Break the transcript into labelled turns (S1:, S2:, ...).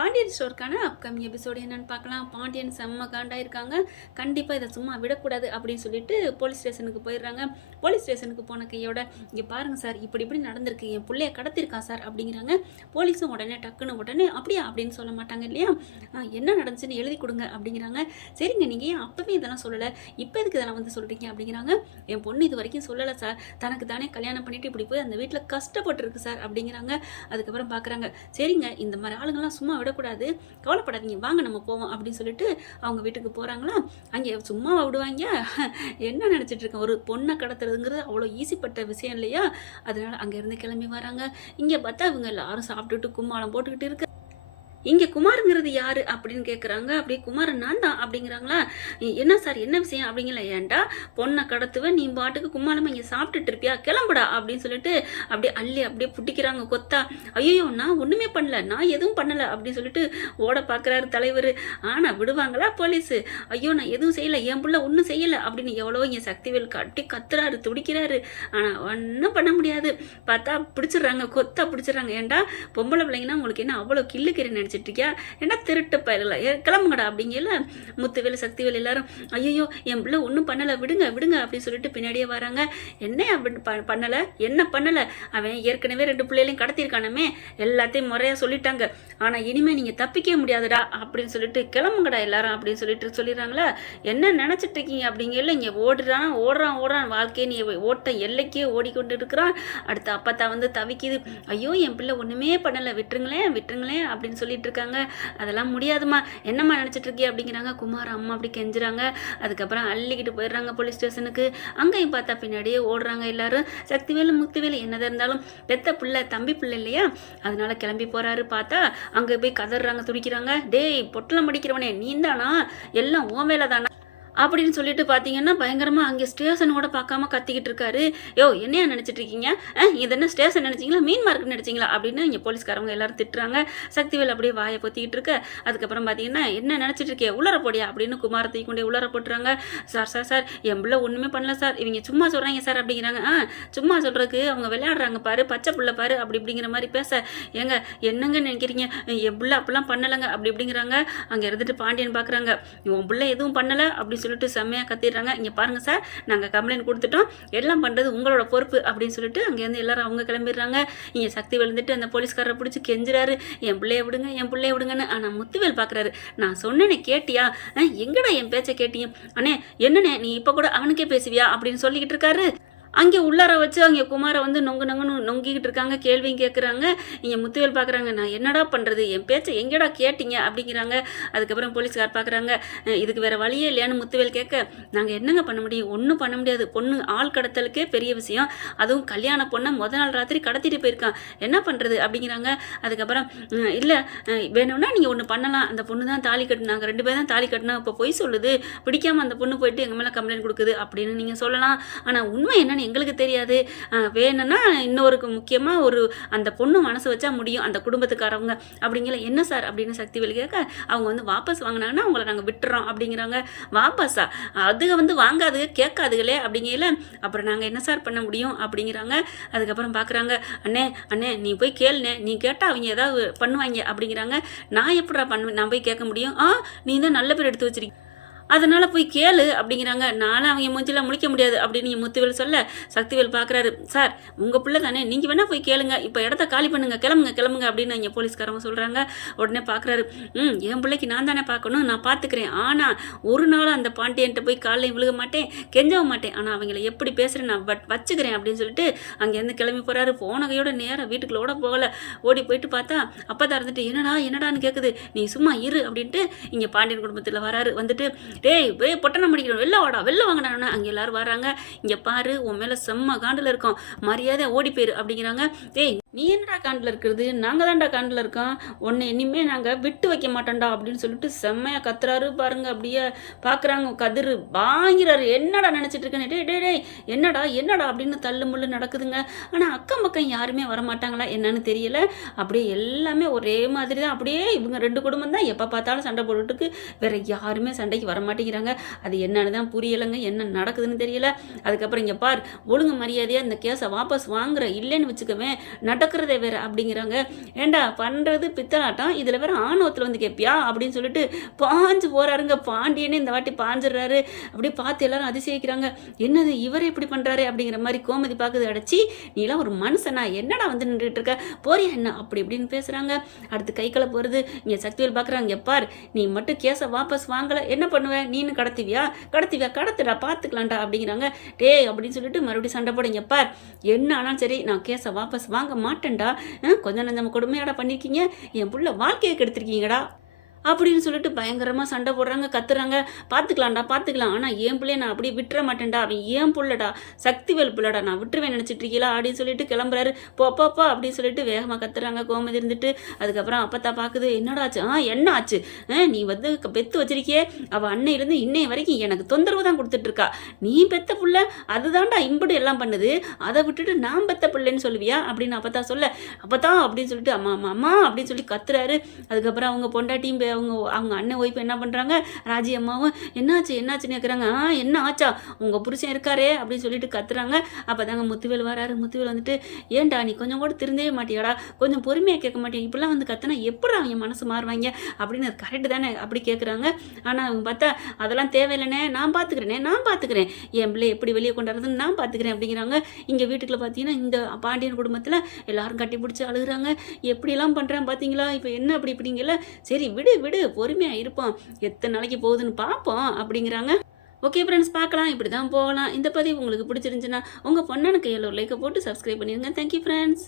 S1: Pandian ஸ்டோருக்கான upcoming episode என்னன்னு பார்க்கலாம். பாண்டியன் செம்ம காண்டாயிருக்காங்க கண்டிப்பாக இதை சும்மா விடக்கூடாது அப்படின்னு சொல்லிட்டு போலீஸ் ஸ்டேஷனுக்கு போயிடுறாங்க. போலீஸ் ஸ்டேஷனுக்கு போன கையோட இங்கே பாருங்கள் சார் இப்படி இப்படி நடந்திருக்கு. என் பிள்ளைய கடத்திருக்கா சார் அப்படிங்கிறாங்க. போலீஸும் உடனே டக்குன்னு உடனே அப்படியா? அப்படின்னு சொல்ல மாட்டாங்க இல்லையா? என்ன நடந்துச்சுன்னு எழுதி கொடுங்க அப்படிங்கிறாங்க. சரிங்க நீங்கள் ஏன் அப்பவே இதெல்லாம் சொல்லலை? இப்போ எதுக்கு இதெல்லாம் வந்து சொல்கிறீங்க அப்படிங்கிறாங்க. என் பொண்ணு இது வரைக்கும் சொல்லலை சார். தனக்கு தானே கல்யாணம் பண்ணிட்டு இப்படி போய் அந்த வீட்டில் கஷ்டப்பட்டுருக்கு சார் அப்படிங்கிறாங்க. அதுக்கப்புறம் பார்க்குறாங்க சரிங்க இந்த மாதிரி ஆளுங்கெல்லாம் சும்மா விட வரக்கூடாது கவலைப்படாதீங்க. வாங்க நம்ம போவோம் அப்படின்னு சொல்லிட்டு அவங்க வீட்டுக்கு போகிறாங்களா அங்கே சும்மா விடுவாங்க. என்ன நினச்சிட்டு இருக்கேன் ஒரு பொண்ணை கடத்துறதுங்கிறது அவ்வளோ ஈஸிப்பட்ட விஷயம் இல்லையா? அதனால அங்கேருந்து கிளம்பி வராங்க. இங்கே பார்த்தா இவங்க எல்லாரும் சாப்பிட்டுட்டு கும்மாளம் போட்டுக்கிட்டு இருக்க இங்கே குமாருங்கிறது யாரு அப்படின்னு கேட்குறாங்க அப்படியே குமாரன் நான் தான் அப்படிங்கிறாங்களா? என்ன சார் என்ன விஷயம்? அப்படிங்கல ஏன்டா? பொண்ணை கடத்துவேன் நீ பாட்டுக்கு குமாரம் இங்கே சாப்பிட்டுட்டு இருப்பியா? கிளம்புடா அப்படின்னு சொல்லிட்டு அப்படியே அள்ளி அப்படியே புட்டிக்கிறாங்க கொத்தா. ஐயோ நான் ஒன்றுமே பண்ணல. நான் எதுவும் பண்ணலை அப்படின்னு சொல்லிட்டு ஓட பார்க்குறாரு தலைவர். ஆனால் விடுவாங்களா போலீஸு? ஐயோ நான் எதுவும் செய்யலை. என் பிள்ளை ஒன்றும் செய்யலை அப்படின்னு எவ்வளோ இங்கே சக்திவேல் கட்டி கத்துறாரு துடிக்கிறாரு. ஆனால் ஒன்றும் பண்ண முடியாது. பார்த்தா பிடிச்சிடுறாங்க. கொத்தா பிடிச்சிடுறாங்க. ஏன்டா? பொம்பளை பிள்ளைங்கன்னா உங்களுக்கு என்ன அவ்வளோ கிள்ளுக்கிறேன்னு நினச்சிட்டு இருக்கியா ஏன்னா திருட்டு பயல கிளம்புங்கடா அப்படிங்கல முத்துவேல் சக்திவேல் எல்லாரும் ஐயோ என் பிள்ளை ஒன்றும் பண்ணலை விடுங்க விடுங்க அப்படின்னு சொல்லிட்டு பின்னாடியே வராங்க. என்ன அப்படி ப பண்ணலை? என்ன பண்ணலை? அவன் ஏற்கனவே ரெண்டு பிள்ளைகளையும் கடத்தியிருக்கானமே எல்லாத்தையும் முறையாக சொல்லிட்டாங்க. ஆனால் இனிமேல் நீங்கள் தப்பிக்க முடியாதுடா அப்படின்னு சொல்லிட்டு கிளம்புங்கடா எல்லாரும் அப்படின்னு சொல்லிட்டு சொல்லிடுறாங்களா? என்ன நினச்சிட்டு இருக்கீங்க அப்படிங்கல இங்கே ஓடுறான் ஓடுறான் ஓடுறான் வாழ்க்கையை நீ ஓட்ட எல்லைக்கே ஓடிக்கொண்டு இருக்கிறான் அடுத்து அப்பத்தா வந்து தவிக்குது. ஐயோ என் பிள்ளை ஒன்றுமே பண்ணலை விட்டுருங்களேன் விட்டுருங்களேன் அப்படின்னு சொல்லிட்டு இருக்காங்க அதெல்லாம் முடியாதும்மா. என்னம்மா நினச்சிட்டு இருக்கே அப்படிங்கிறாங்க. குமார் அம்மா அப்படி கெஞ்சுறாங்க. அதுக்கப்புறம் அள்ளிக்கிட்டு போயிடுறாங்க போலீஸ் ஸ்டேஷனுக்கு அங்கேயும் பார்த்தா பின்னாடியே ஓடுறாங்க எல்லாரும். சக்திவேலு முக்திவேலு என்னதாக இருந்தாலும் பெத்த பிள்ளை தம்பி பிள்ளை இல்லையா? அதனால கிளம்பி போறாரு பார்த்தா அங்கே போய் கதறாங்க துடிக்கிறாங்க. டேய் பொட்டலம் படிக்கிறவனே நீ தானா எல்லாம் ஓ வேலை தானா அப்படின்னு சொல்லிட்டு பார்த்தீங்கன்னா பயங்கரமாக அங்கே ஸ்டேஷன் கூட பார்க்காம கத்திக்கிட்டு இருக்காரு. யோ என்னையா நினச்சிட்டு இருக்கீங்க? அஹ், இது என்ன ஸ்டேஷன் நினச்சிங்களா? மீன் மார்க்கெட் நினச்சிங்களா? அப்படின்னு இங்கே போலீஸ்காரங்க எல்லாரும் திட்டுறாங்க. சக்திவேல் அப்படியே வாயை பொத்திக்கிட்டு இருக்க. அதுக்கப்புறம் பார்த்தீங்கன்னா என்ன நினச்சிட்டு இருக்கே உள்ளர போடியா? அப்படின்னு குமார தூக்கி கொண்டே உள்ளர போட்டுறாங்க. சார் சார் சார் என் பிள்ளை ஒன்றுமே பண்ணல சார். இவங்க சும்மா சொல்கிறாங்க சார் அப்படிங்கிறாங்க. ஆ சும்மா சொல்கிறதுக்கு அவங்க விளையாடுறாங்க பாரு பச்சை பிள்ளை பாரு அப்படி இப்படிங்கிற மாதிரி பேச. ஏங்க என்னங்க நினைக்கிறீங்க? என் பிள்ளை அப்படிலாம் பண்ணலைங்க அப்படி இப்படிங்கிறாங்க. அங்கே இருந்துட்டு பாண்டியன் பார்க்குறாங்க உன் பிள்ளை எதுவும் பண்ணலை அப்படி சொல்லி சொல்லிட்டு செம்மையாக கத்திடுறாங்க. இங்கே பாருங்கள் சார் நாங்கள் கம்ப்ளைண்ட் கொடுத்துட்டோம். எல்லாம் பண்ணுறது உங்களோட பொறுப்பு அப்படின்னு சொல்லிட்டு அங்கேருந்து எல்லாரும் அவங்க கிளம்பிடுறாங்க. இங்கே சக்தி விழுந்துட்டு அந்த போலீஸ்காரரை பிடிச்சி கெஞ்சுறாரு. என் பிள்ளைய விடுங்க என் பிள்ளைய விடுங்கன்னு ஆனால் முத்துவேல் பார்க்குறாரு நான் சொன்னேனே கேட்டியா? எங்கடா என் பேச்சை கேட்டியும் அண்ணே என்னண்ணே நீ இப்போ கூட அவனுக்கே பேசுவியா? அப்படின்னு சொல்லிக்கிட்டு இருக்காரு. அங்கே உள்ளார வச்சு அங்கே குமாரை வந்து நொங்கு நொங்குன்னு நொங்கிக்கிட்டு இருக்காங்க கேள்வியும் கேட்குறாங்க இங்கே முத்துவேல் பார்க்குறாங்க நான் என்னடா பண்ணுறது என் பேச்சை எங்கேடா கேட்டீங்க? அப்படிங்கிறாங்க. அதுக்கப்புறம் போலீஸ்கார் பார்க்குறாங்க இதுக்கு வேறு வழியே இல்லையான்னு முத்துவேல் கேட்க நாங்கள் என்னங்க பண்ண முடியும்? ஒன்றும் பண்ண முடியாது. பொண்ணு ஆள் கடத்தலுக்கே பெரிய விஷயம். அதுவும் கல்யாண பொண்ணை முத நாள் ராத்திரி கடத்திட்டு போயிருக்கான். என்ன பண்ணுறது அப்படிங்கிறாங்க. அதுக்கப்புறம் இல்லை வேணும்னா நீங்கள் ஒன்று பண்ணலாம். அந்த பொண்ணு தான் தாலி கட்டு நாங்கள் ரெண்டு பேரும் தான் தாலி கட்டினோம் இப்போ பொய் சொல்லுது. பிடிக்காம அந்த பொண்ணு போயிட்டு எங்கள் மேலே கம்ப்ளைண்ட் கொடுக்குது. அப்படின்னு நீங்கள் சொல்லலாம். ஆனால் உண்மை என்னன்னு எங்களுக்கு தெரியாது. வேணும்னா இன்னொருக்கு முக்கியமாக ஒரு அந்த பொண்ணு மனசு வச்சா முடியும். அந்த குடும்பத்துக்காரவங்க அப்படிங்கிற என்ன சார்? அப்படின்னு சக்திவேல் கேட்க அவங்க வந்து வாபஸ் வாங்கினாங்கன்னா அவங்கள நாங்கள் விட்டுறோம். அப்படிங்கிறாங்க. வாபஸா? அதுக வந்து வாங்காதுக கேட்காதுகளே அப்படிங்கல அப்புறம் நாங்கள் என்ன சார் பண்ண முடியும்? அப்படிங்கிறாங்க. அதுக்கப்புறம் பார்க்குறாங்க அண்ணே அண்ணே நீ போய் கேளுனே நீ கேட்டால் அவங்க ஏதாவது பண்ணுவாங்க அப்படிங்கிறாங்க. நான் எப்படிடா பண்ணுவேன் நான் போய் கேட்க முடியும்? ஆ நீ தான் நல்ல பேர் எடுத்து வச்சிருக்கீங்க அதனால் போய் கேளு அப்படிங்கிறாங்க. நானும் அவங்க மூஞ்சிலாம் முழிக்க முடியாது அப்படின்னு முத்துவேல் சொல்ல. சக்திவேல் பார்க்குறாரு சார் உங்கள் பிள்ளை தானே. நீங்கள் வேணால் போய் கேளுங்க. இப்போ இடத்த காலி பண்ணுங்க. கிளம்புங்க கிளம்புங்க அப்படின்னு இங்கே போலீஸ்காரவங்க சொல்கிறாங்க உடனே பார்க்குறாரு ம் என் பிள்ளைக்கு நான் தானே பார்க்கணும் நான் பார்த்துக்கிறேன் ஆனால் ஒரு நாள் அந்த பாண்டியன்ட்ட போய் காலையில் விழுக மாட்டேன். கெஞ்சவும் மாட்டேன். ஆனால் அவங்கள எப்படி பேசுகிறேன் நான் வட் வச்சுக்கிறேன் அப்படின்னு சொல்லிட்டு அங்கேருந்து கிளம்பி போகிறாரு போன கையோட நேரம் வீட்டுக்குள்ளோட போகலை போகல. ஓடி போயிட்டு பார்த்தா அப்பா தான் இருந்துட்டு என்னடா என்னடான்னு கேட்குது நீ சும்மா இரு அப்படின்ட்டு இங்கே பாண்டியன் குடும்பத்தில் வராரு. வந்துட்டு டேய் போய் பொட்டணம் முடிக்கணும் வெளில வாடா வெளில வாங்கினானே அங்கே எல்லாரும் வராங்க இங்கே பாரு உன் மேலே செம்ம காண்டில் இருக்கோம் மரியாதை ஓடி போயிரு அப்படிங்கிறாங்க. டேய் நீ என்னடா காண்டில் இருக்கிறது நாங்கள் தான்டா காண்டில் இருக்கோம். உன்னை இனிமேல் நாங்கள் விட்டு வைக்க மாட்டோம்டா அப்படின்னு சொல்லிட்டு செம்மையாக கத்துறாரு பாருங்க. அப்படியே பார்க்குறாங்க கதிர் வாங்கிறாரு. என்னடா நினச்சிட்டு இருக்கேன் டே டேய் என்னடா என்னடா அப்படின்னு தள்ளு முள்ளு நடக்குதுங்க. ஆனால் அக்கம் பக்கம் யாருமே வர மாட்டாங்களா என்னன்னு தெரியல. அப்படியே எல்லாமே ஒரே மாதிரி தான் அப்படியே இவங்க ரெண்டு குடும்பம் தான் எப்போ பார்த்தாலும் சண்டை போட்டுட்டு வேற யாருமே சண்டைக்கு வர மாட்டேங்கிறாங்க அது என்னன்னு தான் புரியலைங்க. என்ன நடக்குதுன்னு தெரியல. அதுக்கப்புறம் இங்கே பார் ஒழுங்கு மரியாதையாக இந்த கேஸை வாபஸ் வாங்குற இல்லைன்னு வச்சுக்கவேன் நடு நடக்கிறதே வேற அப்படிங்கிறாங்க. ஏண்டா பண்ணுறது பித்தலாட்டம் இதில் வேற ஆணவத்தில் வந்து கேட்பியா அப்படின்னு சொல்லிட்டு பாஞ்சு போறாருங்க. பாண்டியனே இந்த வாட்டி பாஞ்சிடுறாரு. அப்படியே பார்த்து எல்லாரும் அதிசயிக்கிறாங்க. என்னது இவர் எப்படி பண்ணுறாரு அப்படிங்கிற மாதிரி கோமதி பார்க்குது அடைச்சி நீலாம் ஒரு மனுஷனா? என்னடா வந்து நின்றுட்டு இருக்க? போறியா என்ன? அப்படி இப்படின்னு பேசுகிறாங்க அடுத்து கை கலை போகிறது இங்கே சக்திவேல் பார்க்குறாங்க எப்பார் நீ மட்டும் கேஸை வாபஸ் வாங்கலை. என்ன பண்ணுவ? நீனு கடத்துவியா? கடத்துவியா? கடத்துடா பார்த்துக்கலாம்டா அப்படிங்கிறாங்க. டேய் அப்படின்னு சொல்லிட்டு மறுபடியும் சண்டை போடுங்க பார் என்ன ஆனாலும் சரி நான் கேஸை வாபஸ் வாங்க மாட்டேன்டா. கொஞ்சம் நஞ்சம் கொடுமையாடா பண்ணியிருக்கீங்க என் புள்ள வாழ்க்கையை கெடுத்திருக்கீங்கடா. அப்படின்னு சொல்லிட்டு பயங்கரமாக சண்டை போடுறாங்க கத்துறாங்க. பார்த்துக்கலாம்டா பார்த்துக்கலாம் ஆனால் என் பிள்ளைய நான் அப்படியே விட்டுற மாட்டேன்டா? அவன் ஏன் புள்ளடா? சக்திவேல் புள்ளடா? நான் விட்டுருவேன் நினச்சிட்டு இருக்கீங்களா அப்படின்னு சொல்லிட்டு கிளம்புறாரு. போப்பாப்பா அப்படின்னு சொல்லிட்டு வேகமாக கத்துறாங்க கோமதி இருந்துட்டு. அதுக்கப்புறம் அப்பத்தா பார்க்குது என்னடா ஆச்சு? ஆ என்ன ஆச்சு? ஆ, நீ வந்து பெத்து வச்சிருக்கியே. அவள் அன்னையிலேருந்து இன்னைய வரைக்கும் எனக்கு தொந்தரவு தான் கொடுத்துட்ருக்கா. நீ பெத்த புள்ள? அதுதான்டா இம்புடு எல்லாம் பண்ணுது. அதை விட்டுட்டு நான் பெத்த பிள்ளைன்னு சொல்லுவியா? அப்படின்னு அப்பத்தா சொல்ல அப்பதான் அப்படின்னு சொல்லிட்டு அம்மா அம்மா அம்மா அப்படின்னு சொல்லி கத்துறாரு. அதுக்கப்புறம் அவங்க பொண்டாட்டியும் பே- அவங்க அவங்க அண்ணன் ஒய்ஃப் என்ன பண்ணுறாங்க ராஜி அம்மாவும் என்னாச்சு என்னாச்சுன்னு கேட்குறாங்க ஆ என்ன ஆச்சா? உங்கள் புருஷன் இருக்காரே அப்படின்னு சொல்லிட்டு கத்துறாங்க. அப்போ தாங்க முத்துவேல் வராரு. முத்துவேல் வந்துட்டு ஏன்டா நீ கொஞ்சம் கூட திருந்தவே மாட்டியாடா. கொஞ்சம் பொறுமையாக கேட்க மாட்டேன் இப்படிலாம் வந்து கத்துனா எப்படி அவங்க மனசு மாறுவாங்க? அப்படின்னு கரெக்டு தானே அப்படி கேட்குறாங்க ஆனால் அவங்க பார்த்தா அதெல்லாம் தேவையில்லைனே நான் பார்த்துக்கிறேனே நான் பார்த்துக்கிறேன் என் பிள்ளை எப்படி வெளியே கொண்டாடுறதுன்னு நான் பார்த்துக்கிறேன் அப்படிங்கிறாங்க. இங்கே வீட்டுக்குள்ள பார்த்தீங்கன்னா இந்த பாண்டியன் குடும்பத்தில் எல்லாரும் கட்டி பிடிச்சி அழுகுறாங்க. எப்படிலாம் பண்ணுறேன் பார்த்தீங்களா இப்போ என்ன அப்படி இப்படிங்கல சரி விடு. விடு பொறுமையாக இருப்போம். எத்தனை நாளைக்கு போகுதுன்னு பார்ப்போம் அப்படிங்கிறாங்க. ஓகே ஃப்ரெண்ட்ஸ் பார்க்கலாம். இப்படி தான் போகலாம். இந்த பதிவு உங்களுக்கு பிடிச்சிருந்துச்சுன்னா உங்கள் பொண்ணான கையில் ஒரு லைக்கை போட்டு சப்ஸ்கிரைப் பண்ணிடுங்க. Thank you friends